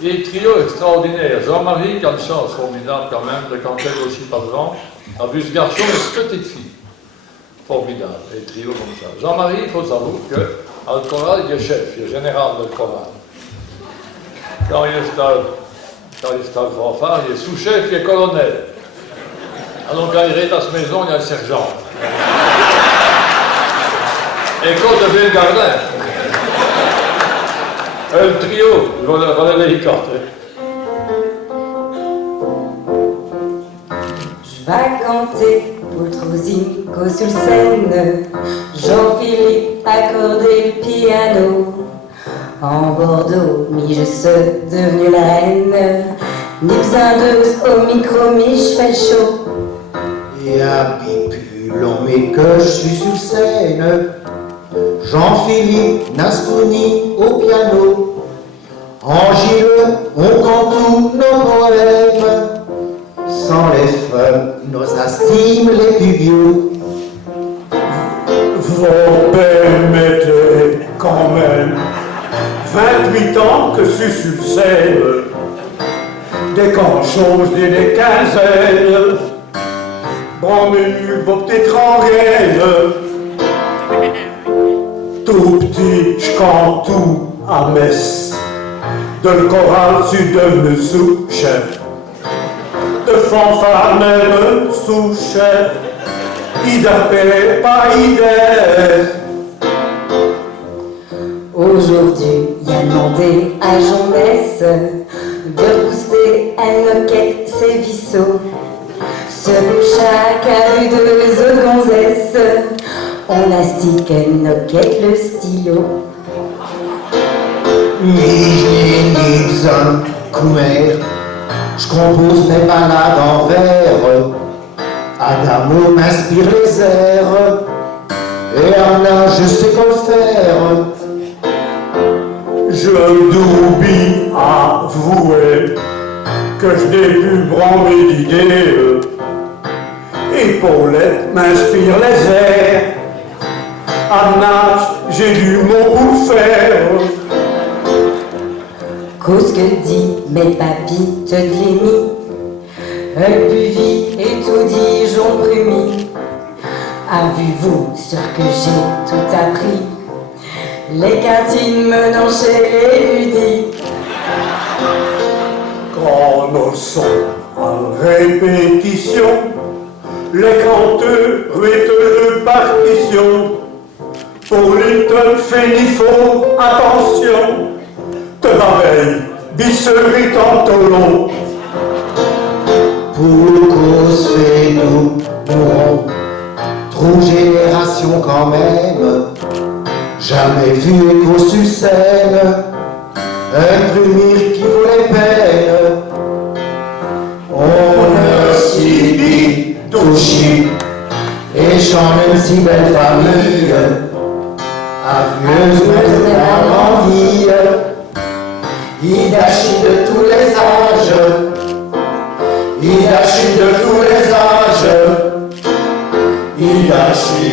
Des trios extraordinaires. Jean-Marie, qui a une chance formidable quand même de canter aussi par exemple. En plus, garçon et petite fille. Formidable, des trios comme ça. Jean-Marie, il faut savoir que dans le choral, il est chef, il est général de choral. Quand il est dans le fanfare, il est sous-chef, il est colonel. Alors quand il est à cette maison, il y a le sergent. Et quand devient le gardien. Le trio, voilà les cartes. Je vais canter Outre-Zinco sur scène, Jean-Philippe accordé le piano. En Bordeaux, je suis devenue la reine, ni besoin de au micro, je fais chaud. Et à Bipulon, mais que je suis sur scène, Jean-Philippe Nastouni au piano. En Gilles, on cante tous nos poèmes, sans les femmes, nos astimes les pubiaux. Vos pères mettaient quand même 28 ans que je suis sur scène, dès qu'on chose des quinzaines, bon menu, vos petites rengaines. Tout petit, je chante tout à Metz. De le choral, je suis devenu sous-chef. De fanfare, même sous-chef. Idapé, pas idée. Aujourd'hui, il a demandé à Jean-Messe de repousser à Noquette ses visseaux. Ce bouchac a eu 2 gonzesses, on astique à Noquette le stylo. Ni Gibson, Coumer, je compose mes balades en vers. Adamo m'inspire les airs, et en âge je sais quoi faire. Je doublie avouer que je n'ai plus branlé d'idées. Et Paulette m'inspire les airs. À nage, j'ai du mot pour faire. Cause que dit mes papis te glémis, un buvit et tout Dijon prumi. Avez-vous ce que j'ai tout appris? Les cantines menant chez l'érudit. Quand nous sommes en répétition, les canteurs rythment de partition. Pour l'Hilton Fénifaux, attention, te réveille, bisserie tantôt long. Pour cause fait nous mourrons, trop génération quand même. Jamais vu écho sur scène, un plumir qui vaut les peines. On a si dit touché, et chante une si belle famille, avieuse mais en envie, Hidachi de tous les âges, Hidachi de tous les âges, Hidachi